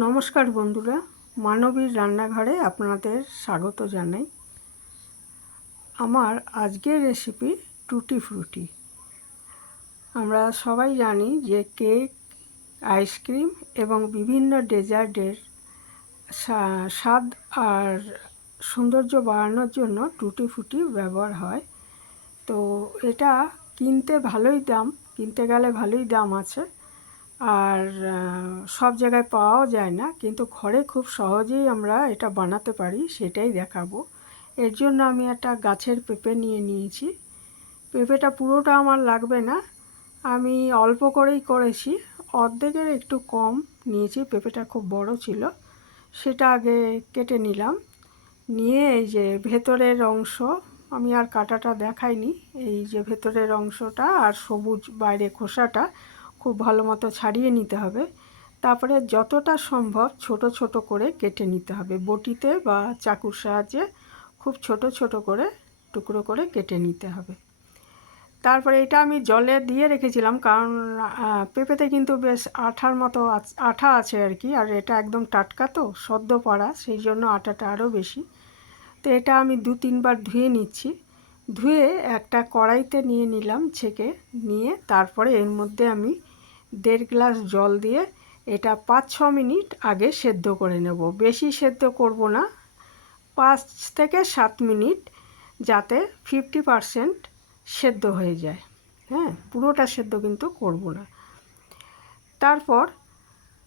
নমস্কার বন্ধুরা, মানবীর রান্নাঘরে আপনাদের স্বাগত জানাই। আমার আজকের রেসিপি টুটি ফ্রুটি। আমরা সবাই জানি যে কেক, আইসক্রিম এবং বিভিন্ন ডেজার্টের স্বাদ আর সৌন্দর্য বাড়ানোর জন্য টুটি ফ্রুটি ব্যবহার হয়। তো এটা কিনতে গেলে ভালোই দাম আছে, আর সব জায়গায় পাওয়াও যায় না, কিন্তু ঘরে খুব সহজেই আমরা এটা বানাতে পারি, সেটাই দেখাবো। এর জন্য আমি একটা গাছের পেঁপে নিয়ে নিয়েছি। পেঁপেটা পুরোটা আমার লাগবে না, আমি অল্প করেই করেছি, অর্ধেকের একটু কম নিয়েছি। পেঁপেটা খুব বড় ছিল, সেটা আগে কেটে নিলাম। নিয়ে এই যে ভেতরের অংশ, আমি আর কাটাটা দেখাইনি, এই যে ভেতরের অংশটা আর সবুজ বাইরে খোসাটা খুব ভালো মতো ছাড়িয়ে নিতে হবে। তারপরে যতটা সম্ভব ছোট ছোট করে কেটে নিতে হবে, বটিতে বা চাকুর সাহায্যে খুব ছোট ছোট করে টুকরো করে কেটে নিতে হবে। তারপরে এটা আমি জলে দিয়ে রেখেছিলাম, কারণ পেঁপেতে কিন্তু বেশ আঠার মতো আঠা আছে আর কি, আর এটা একদম টাটকা তো সদ্য পাড়া, সেই জন্য আটাটা আরও বেশি। তো এটা আমি 2-3 বার ধুয়ে নিচ্ছি। ধুয়ে একটা কড়াইতে নিয়ে নিলাম, ছেঁকে নিয়ে তারপরে এর মধ্যে আমি 1.5 গ্লাস জল দিয়ে এটা 5-6 মিনিট আগে সেদ্ধ করে নেব। বেশি সেদ্ধ করব না, 5 থেকে 7 মিনিট, যাতে 50% সেদ্ধ হয়ে যায়। হ্যাঁ, পুরোটা সেদ্ধ কিন্তু করব না। তারপর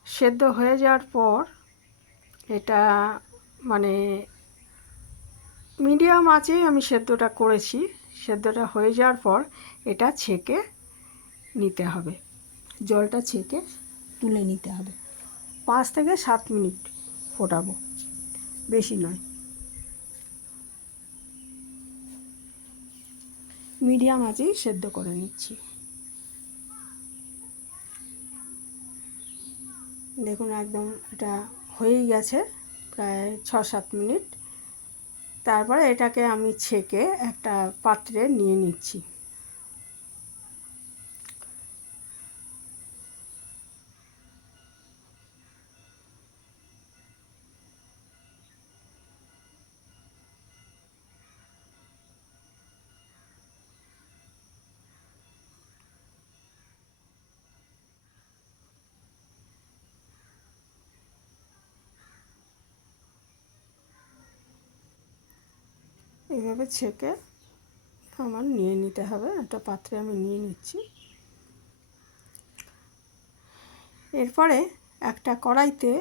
সেদ্ধ হয়ে যাওয়ার পর এটা মানে মিডিয়াম আঁচেই আমি সেদ্ধটা করেছি। সেদ্ধটা হয়ে যাওয়ার পর এটা ছেঁকে নিতে হবে, জলটা ছেঁকে তুলে নিতে হবে। 5 থেকে 7 মিনিট ফোটাবো, বেশি নয়। মিডিয়াম আঁচেই সেদ্ধ করে নিচ্ছি। দেখুন একদম এটা হয়েই গেছে, প্রায় 6-7 মিনিট। তারপরে এটাকে আমি ছেঁকে একটা পাত্রে নিয়ে নিচ্ছি। এইভাবে ছেঁকে আমার নিয়ে নিতে হবে, একটা পাত্রে আমি নিয়ে নিচ্ছি। এরপরে একটা কড়াইতে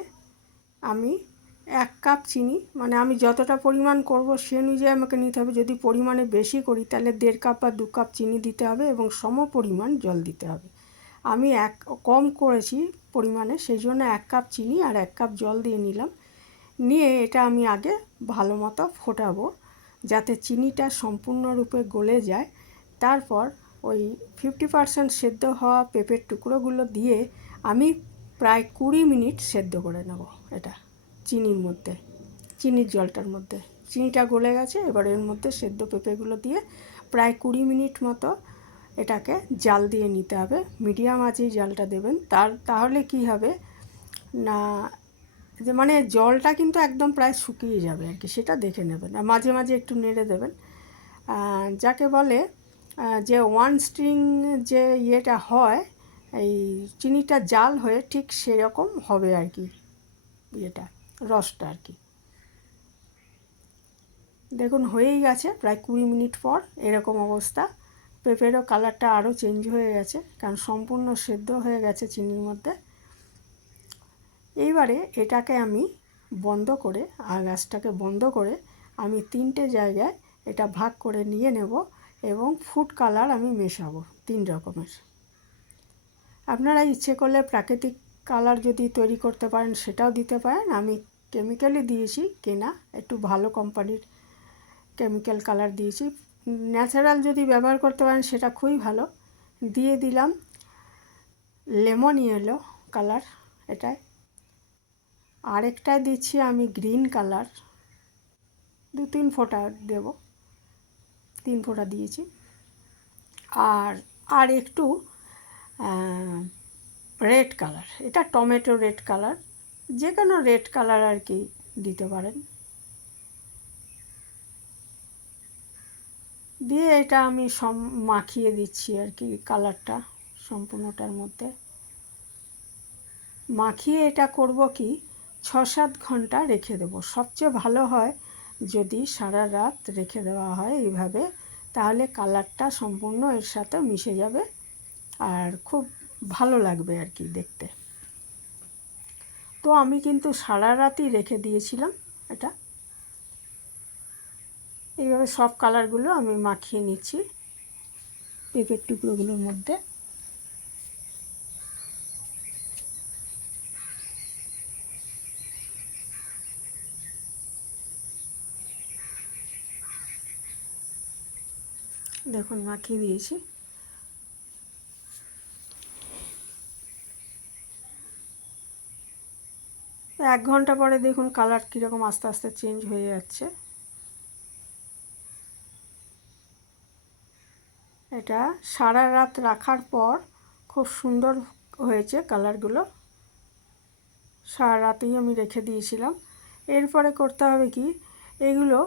আমি 1 কাপ চিনি, মানে আমি যতটা পরিমাণ করব সে অনুযায়ী আমাকে নিতে হবে। যদি পরিমাণে বেশি করি তাহলে 1.5 কাপ বা 2 কাপ চিনি দিতে হবে এবং সম পরিমাণ জল দিতে হবে। আমি কম করেছি পরিমাণে, সেই জন্য 1 কাপ চিনি আর 1 কাপ জল দিয়ে নিলাম। নিয়ে এটা আমি আগে ভালো মতো ফোটাবো, যাতে চিনিটা সম্পূর্ণরূপে গলে যায়। তারপর ওই 50% সেদ্ধ হওয়া পেঁপের টুকরোগুলো দিয়ে আমি প্রায় 20 মিনিট সেদ্ধ করে নেব। এটা চিনির মধ্যে, চিনির জলটার মধ্যে চিনিটা গলে গেছে, এবার এর মধ্যে সেদ্ধ পেঁপেগুলো দিয়ে প্রায় 20 মিনিট মতো এটাকে জাল দিয়ে নিতে হবে। মিডিয়াম আঁচেই জালটা দেবেন। তাহলে কি হবে না, যে মানে জলটা কিন্তু একদম প্রায় শুকিয়ে যাবে আর কি, সেটা দেখে নেবেন, আর মাঝে মাঝে একটু নেড়ে দেবেন। যাকে বলে যে ওয়ান স্ট্রিং যে ইয়েটা হয়, এই চিনিটা জাল হয়ে ঠিক সেরকম হবে আর কি, ইয়েটা রসটা আর কি। দেখুন হয়েই গেছে প্রায় 20 মিনিট পর এরকম অবস্থা। পেঁপেরও কালারটা আরও চেঞ্জ হয়ে গেছে, কারণ সম্পূর্ণ সেদ্ধ হয়ে গেছে চিনির মধ্যে। এইবারে এটাকে আমি বন্ধ করে, আর গ্যাসটাকে বন্ধ করে আমি 3টে জায়গায় এটা ভাগ করে নিয়ে নেব এবং ফুড কালার আমি মেশাবো 3 রকমের। আপনারা ইচ্ছে করলে প্রাকৃতিক কালার যদি তৈরি করতে পারেন সেটাও দিতে পারেন। আমি কেমিক্যালি দিয়েছি, কেনা একটু ভালো কোম্পানির কেমিক্যাল কালার দিয়েছি। ন্যাচারাল যদি ব্যবহার করতে পারেন সেটা খুবই ভালো। দিয়ে দিলাম লেমন ইয়েলো কালার, এটায় আরেকটা দিচ্ছি আমি গ্রিন কালার, 2-3 ফোঁটা দেব, 3 ফোঁটা দিয়েছি। আর একটু রেড কালার, এটা টমেটো রেড কালার, যে কোনো রেড কালার আর কি দিতে পারেন। দিয়ে এটা আমি মাখিয়ে দিচ্ছি আর কি কালারটা সম্পূর্ণটার মধ্যে। মাখিয়ে এটা করব কি 6-7 ঘন্টা রেখে দেবো। সবচেয়ে ভালো হয় যদি সারা রাত রেখে দেওয়া হয় এইভাবে, তাহলে কালারটা সম্পূর্ণ এর সাথে মিশে যাবে আর খুব ভালো লাগবে আর কি দেখতে। তো আমি কিন্তু সারা রাতই রেখে দিয়েছিলাম এটা। এইভাবে সব কালারগুলো আমি মাখিয়ে নিচ্ছি পেঁপের টুকরোগুলোর মধ্যে। দেখুন মাখিয়ে দিয়েছি। এক ঘন্টা পরে দেখুন কালার কীরকম আস্তে আস্তে চেঞ্জ হয়ে যাচ্ছে। এটা সারা রাত রাখার পর খুব সুন্দর হয়েছে কালারগুলো। সারা রাতেই আমি রেখে দিয়েছিলাম। এরপরে করতে হবে কি, এগুলো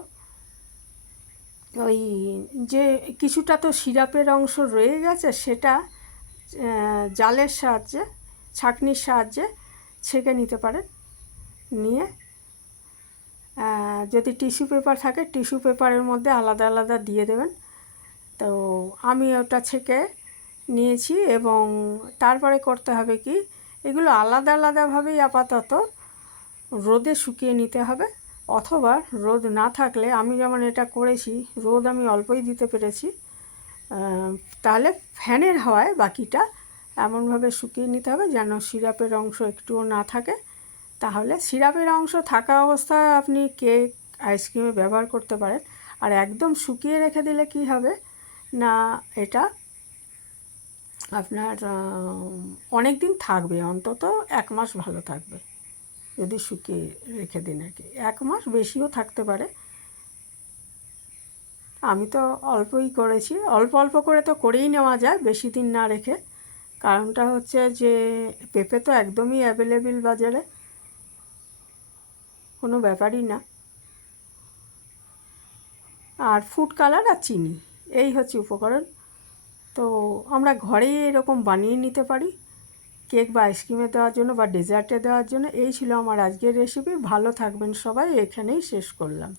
ওই যে কিছুটা তো সিরাপের অংশ রয়ে গেছে, সেটা জালের সাহায্যে, ছাঁকনির সাহায্যে ছেঁকে নিতে পারেন। নিয়ে যদি টিস্যু পেপার থাকে টিস্যু পেপারের মধ্যে আলাদা আলাদা দিয়ে দেবেন। তো আমি ওটা ছেঁকে নিয়েছি। এবং তারপরে করতে হবে কি, এগুলো আলাদা আলাদাভাবেই আপাতত রোদে শুকিয়ে নিতে হবে। অথবা রোদ না থাকলে, আমি যেমন এটা করেছি, রোদ আমি অল্পই দিতে পেরেছি, তাহলে ফ্যানের হাওয়ায় বাকিটা এমনভাবে শুকিয়ে নিতে হবে যেন সিরাপের অংশ একটুও না থাকে। তাহলে সিরাপের অংশ থাকা অবস্থায় আপনি কেক আইসক্রিমে ব্যবহার করতে পারেন। আর একদম শুকিয়ে রেখে দিলে কি হবে না, এটা আপনার অনেক দিন থাকবে, অন্তত 1 মাস ভালো থাকবে যদি শুকিয়ে রেখে দিন আর কি। 1 মাস বেশিও থাকতে পারে। আমি তো অল্পই করেছি, অল্প অল্প করে তো করেই নেওয়া যায় বেশি দিন না রেখে। কারণটা হচ্ছে যে পেঁপে তো একদমই অ্যাভেলেবেল বাজারে, কোনো ব্যাপারই না। আর ফুড কালার আর চিনি, এই হচ্ছে উপকরণ। তো আমরা ঘরেই এরকম বানিয়ে নিতে পারি কেক বা আইসক্রিমে দেওয়ার জন্য বা ডেজার্টে দেওয়ার জন্য। এই ছিল আমার আজকের রেসিপি। ভালো থাকবেন সবাই, এখানেই শেষ করলাম।